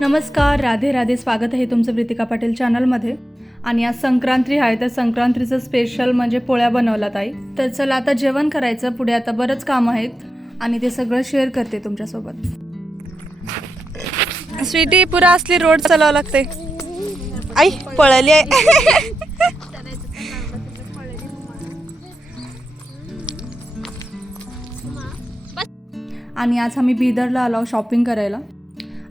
नमस्कार, राधे राधे. स्वागत आहे तुमचं प्रीतिका पाटील चॅनलमध्ये. आणि आज संक्रांती आहे, तर संक्रांतीचं स्पेशल म्हणजे पोळ्या बनवल्यात आई. तर चला आता जेवण करायचं. पुढे आता बरंच काम आहेत आणि ते सगळं शेअर करते तुमच्यासोबत. स्वीटी, पुरा असली रोड चालावं लागते. आई पळाली आहे. आणि आज आम्ही बिदरला आलो शॉपिंग करायला.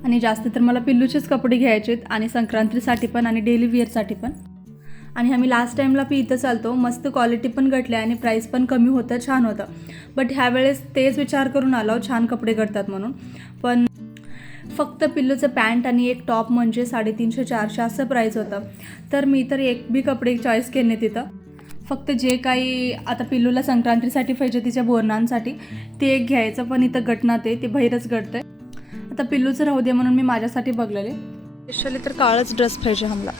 आणि जास्त तर मला पिल्लूचेच कपडे घ्यायचे आहेत आणि संक्रांतीसाठी पण आणि डेली वेअरसाठी पण. आणि आम्ही लास्ट टाईमला इथं चालतो. मस्त क्वालिटी पण घटली आणि प्राईस पण कमी होतं, छान होतं. बट ह्यावेळेस तेच विचार करून आलो छान कपडे घडतात म्हणून. पण फक्त पिल्लूचं पॅन्ट आणि एक टॉप म्हणजे 350-400 असं प्राईस होतं. तर मी तर एक बी कपडे चॉईस केले तिथं. फक्त जे काही आता पिल्लूला संक्रांतीसाठी पाहिजे तिच्या बोरणांसाठी ते एक घ्यायचं. पण इथं गटणार ते बाहेरच गटतं आहे. आता पिल्लूचं राहू दे म्हणून मी माझ्यासाठी बघलेले. स्पेशली तर काळच ड्रेस पाहिजे आम्हाला.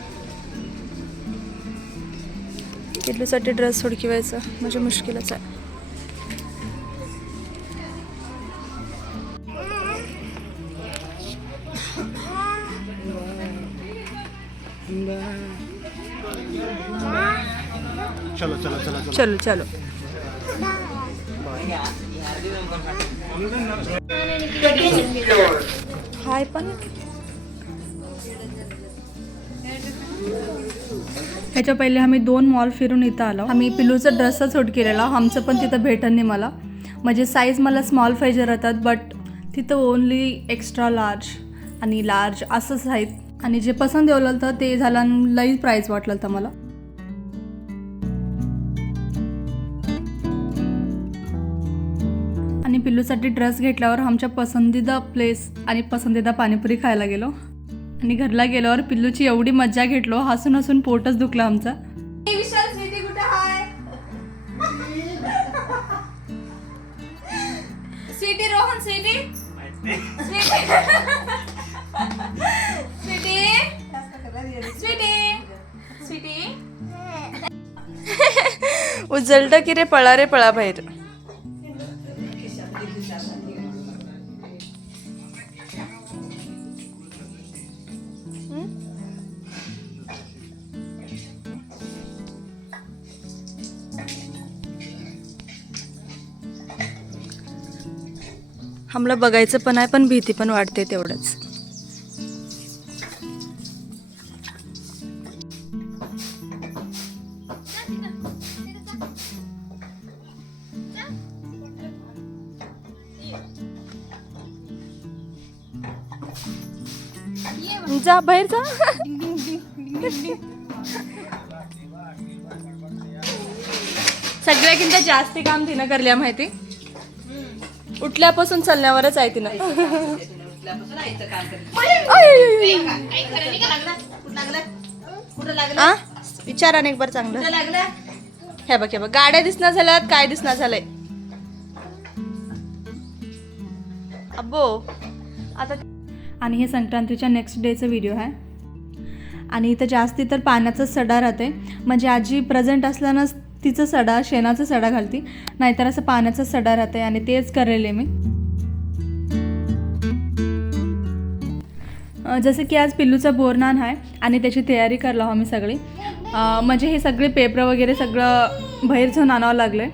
पिल्लूसाठी ड्रेस हुडकिवायचं म्हणजे मुश्किलच आहे. चलो चलो चलो चलो चलो. हाय पण ह्याच्या पहिले आम्ही 2 मॉल फिरून इथं आलो. आम्ही पिल्लूचा ड्रेसच शूट केलेला. आमचं पण तिथं भेटन नाही मला. म्हणजे साईज मला स्मॉल पाहिजे राहतात, बट तिथं ओनली एक्स्ट्रा लार्ज आणि लार्ज असंच आहेत. आणि जे पसंत येवलं तर ते झालं लई प्राईस वाटलं तर मला. आणि पिल्लूसाठी ड्रेस घेतल्यावर आमच्या पसंदीदा प्लेस आणि पसंदीदा पाणीपुरी खायला गेलो. आणि घरला गेल्यावर पिल्लूची एवढी मज्जा घेतलो, हसून हसून पोटच दुखलं आमचा. स्वीटी, रोहन, स्वीटी, उजळत की रे, पळा रे पळा बाहेर. आम्हाला बघायचं पण आहे, पण भीती पण वाटते तेवढंच. जा बाहेर जा. सगळ्याकिंत जास्त काम तिनं करल्या माहिती. उठल्यापासून चालण्यावरच आहे तिनं. विचार अनेक बार चांगलं. हे बघ गाड्या दिसणार झाल्यात, काय दिसणार झालंय अब्बो आता. आणि हे संक्रांतीच्या नेक्स्ट डेचं व्हिडिओ आहे. आणि इथं जास्ती तर पाण्याचा सडा राहते. म्हणजे आजी प्रेझेंट असल्यानं तिचं सडा, शेणाचा सडा घालती, नाहीतर असं पाण्याचा सडा राहते. आणि तेच करेले मी. जसं की आज पिल्लूचा बोरनान आहे आणि त्याची तयारी करला आम्ही सगळी. म्हणजे हे सगळे पेपर वगैरे सगळं बाहेर जाऊन आणावं लागले.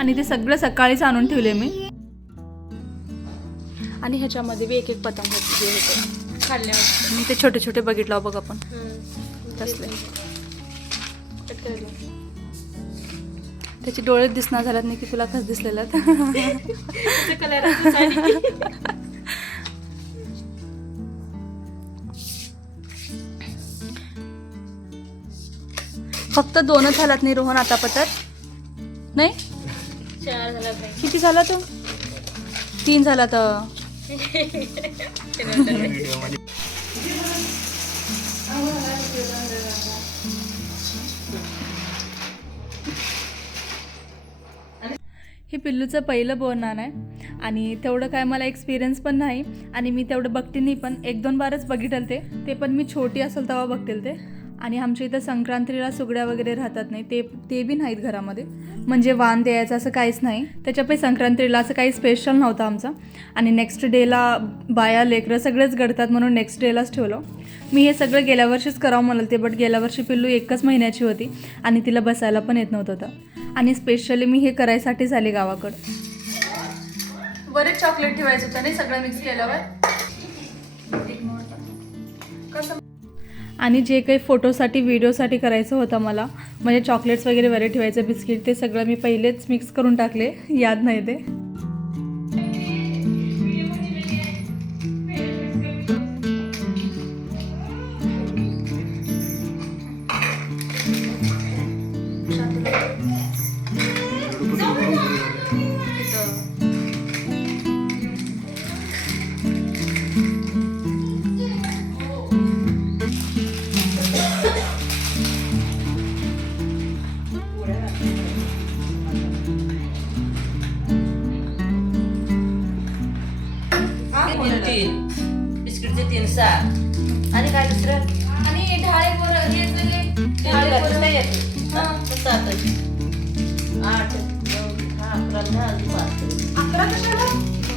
आणि ते सगळं सकाळीच आणून ठेवले मी. आणि ह्याच्यामध्ये बी एक पतंग होते खाल्ल्यावर. ते छोटे छोटे बघितलं बघ आपण कसले. त्याचे डोळे दिसणार झाल्यात नाही की तुला कसं दिसलेलं. फक्त 2च झालात नाही रोहन आता पतर नाही. 4 झाला. किती झाला तो? 3 झाला तर. हे पिल्लूचं पहिलं बोरनान आहे. आणि तेवढं काय मला एक्सपिरियन्स पण नाही. आणि मी तेवढं बघते नाही, पण 1-2 बारच बघितलं ते पण मी छोटी असेल तेव्हा बघतील ते. आणि आमच्या इथं संक्रांतीला सुगड्या वगैरे राहतात नाही, ते बी नाहीत घरामध्ये. म्हणजे वाण द्यायचं असं काहीच नाही. त्याच्यापैकी संक्रांतीला असं काही स्पेशल नव्हतं आमचं. आणि नेक्स्ट डेला बाया लेकरं सगळेच गडतात म्हणून नेक्स्ट डेलाच ठेवलं. मी हे सगळं गेल्या वर्षीच करावं म्हणाल ते, बट गेल्या वर्षी पिल्लू 1 महिन्याची होती आणि तिला बसायला पण येत नव्हतं होतं. आणि स्पेशली मी हे करायसाठीच आले गावाकडं. बरेच चॉकलेट ठेवायचं होतं नाही सगळं मिक्स केल्यावर. कसं आणि जे काही फोटोसाठी व्हिडिओसाठी करायचं होतं मला, म्हणजे चॉकलेट्स वगैरे बरे ठेवायचं, बिस्किट, ते सगळं मी पहिलेच मिक्स करून टाकले, याद नाही ते. बिस्किटचे 3 7 आणि काय दुसरं आणि ढाळे पोरं हे सगळे ढाळे पोरं नाही येत. 7 8 9 10 11 12 11 कशाला?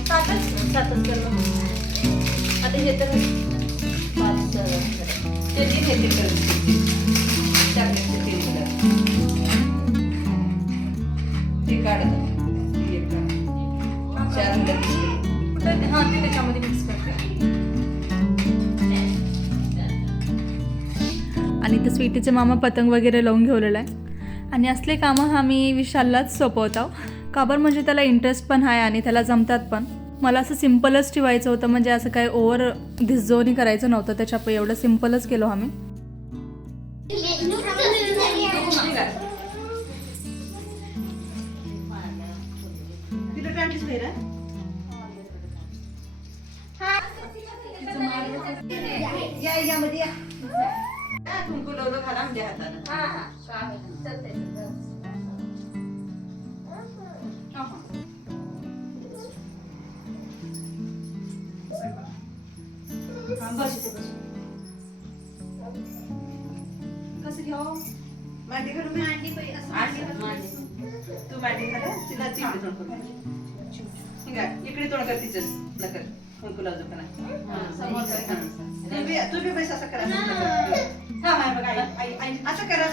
7 करणं. आता हे तर 5 ते 3 येते ते काढत हां, ते त्याच्यामध्ये मिक्स करते. आणि ते स्वीटीचे मामा पतंग वगैरे लावून घेवलेला आहे. आणि असले कामं आम्ही विशाललाच सोपवतो. काबर म्हणजे त्याला इंटरेस्ट पण आहे आणि त्याला जमतात पण. मला असं सिम्पलच ठेवायचं होतं, म्हणजे असं काही ओव्हर धिजवणी करायचं नव्हतं. त्याच्यापैकी एवढं सिम्पलच केलो आम्ही. यामध्ये कुंकू लावलं घाला म्हणजे हातानं. कसं घ्यावं? मांडी घालून तू मांडी घाला तिला तिकडे तोंड करून इकडे तोंड कर तिचं नकर कुंकू लावतो का तू बी बस असं करा असं करा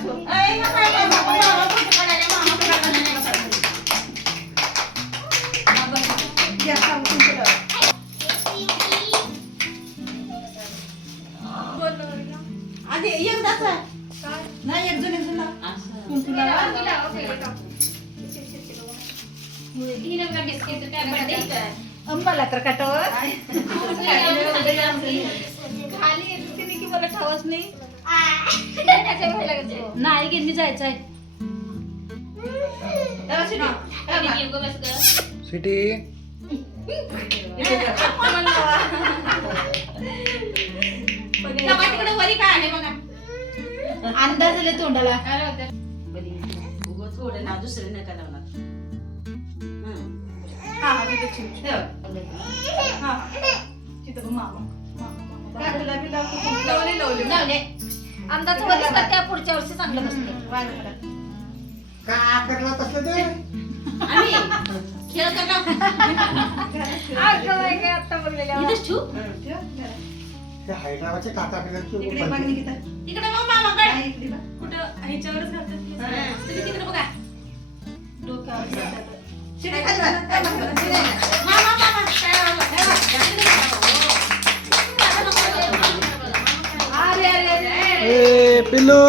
आधी एकदाच नाही एक जण कुंकू मला तर कटवर खाली तिने की मला ठावच नाही नाही गे मी जायचं आहे. स्वीटी तिकडे वरी काय आहे बघा अंदाज आले तोंडाला थोडं ना दुसरं नका लावणार. अंदाज त्या पुढच्या वर्षी चांगलं बसते. का करला तसलं ते खेळ हैदराबादचे काका तिकडे मग मामाकडे कुठं ह्याच्यावरच घालतात तुम्ही तिकडे बघा डोक्यावर पिल्लू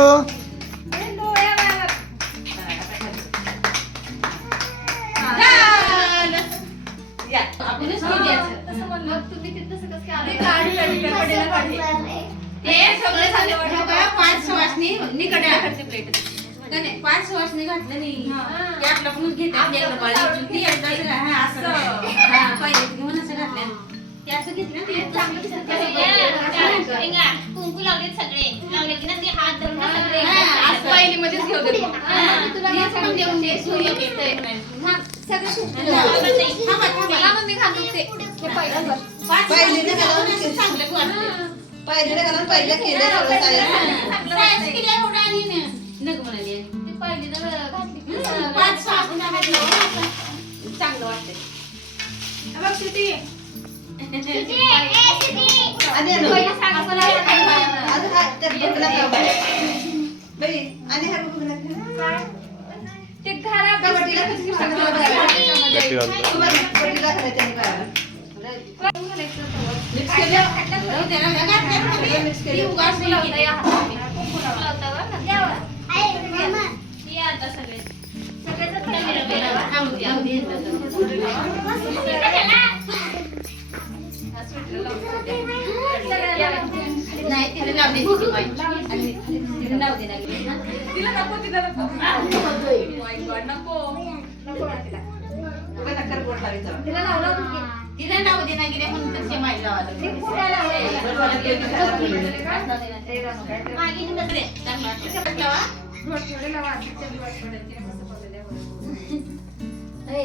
पाच सुवासनी निकडे 5 सुवासनी घातलं नाही आपला पण घेते असं घेतलं कुंकू लावले सगळे लावले की ना ते हात धरून पहिली मध्येच घेऊ दे चांगलं वाटतं पहिले घालून पहिलं केलं सगळं चांगलं वाटतंय. आणि अजून हा त्या बघला का बाई आणि हा बघला कबड्डीला कशी सांगितलं कबड्डीला घालायचं आणि काय मिक्स केलं मिक्स केलं नाही तिला लावली तिला नाव दे ना गेले म्हणून तसे माहिती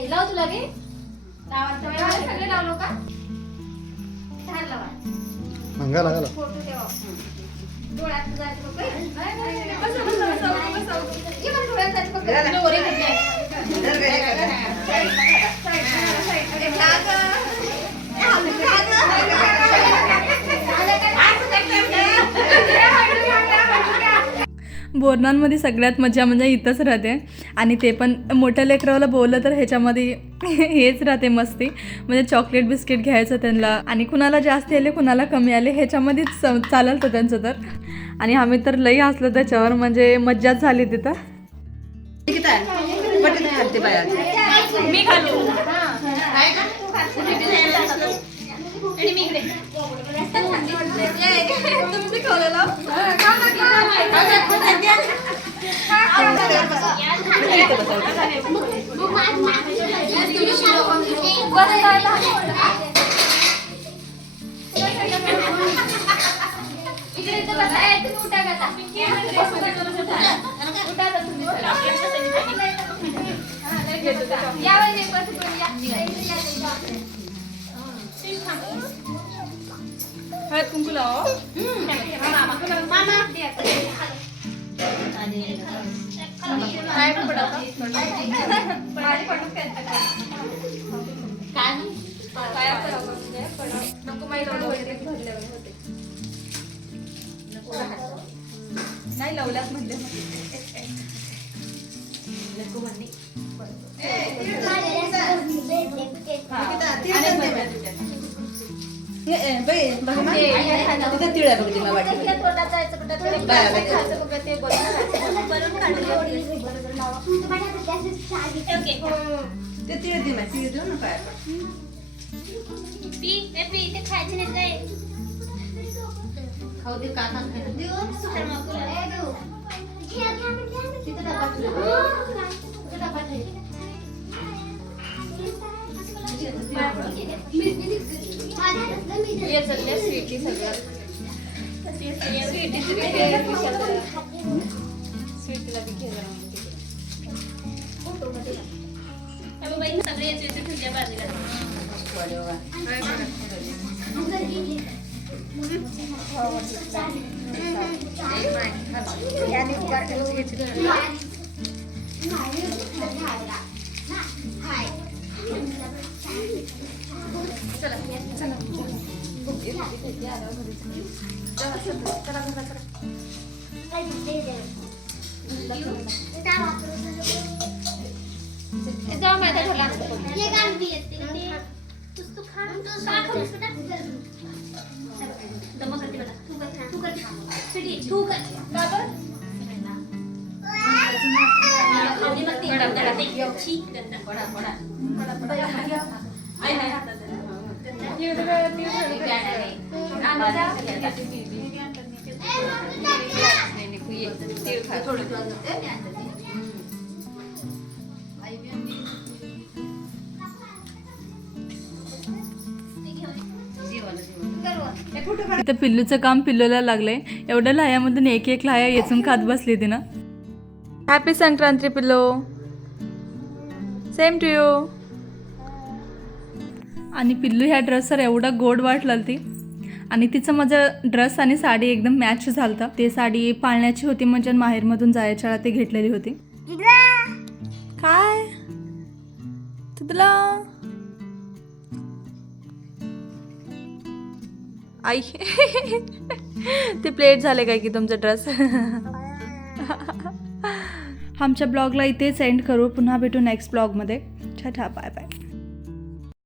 लाव तुला गे सगळे लावलो का लावा घाला घाला फोटो ठेवा डोळ्यात जायचं डोळ्यात बोरनांमध्ये सगळ्यात मजा म्हणजे इथंच राहते आणि ते पण मोठ्या लेकराला बोललं तर ह्याच्यामध्ये हेच राहते मस्ती. म्हणजे चॉकलेट बिस्किट घ्यायचं त्यांना आणि कुणाला जास्त आले कुणाला कमी आले ह्याच्यामध्येच चाललं तर त्यांचं तर. आणि आम्ही तर लई हसलो त्याच्यावर, म्हणजे मज्जाच झाली तिथं. मी घालू तुम्ही खावलेला हळद कुंकू लावा. नाही लावल्यात म्हणजे खाऊ दे काका स्वीटी सगळं स्वीटीला बी घे सगळे येते तुझ्या बाजूला जाऊ माहिती झाला इथं पिल्लूचं काम पिल्लूला लागलंय. एवढ्या लाह्यामधून एक एक लाह्या येचून खात बसली ती ना. हॅपी संक्रांती पिल्लू. Same to you. आणि पिल्लू ह्या ड्रेसवर एवढा गोड वाटला ती. आणि तिचं माझं ड्रेस आणि साडी एकदम मॅच झालतं. ते साडी पाळण्याची होती म्हणजे माहेरमधून जायच्या वेळा ते घेतलेली होती. काय तुला आई ते प्लेट झाले काय की तुमचा ड्रेस. आमच्या ब्लॉगला इथेच एंड करू. पुन्हा भेटू नेक्स्ट ब्लॉगमध्ये. Tata bye bye.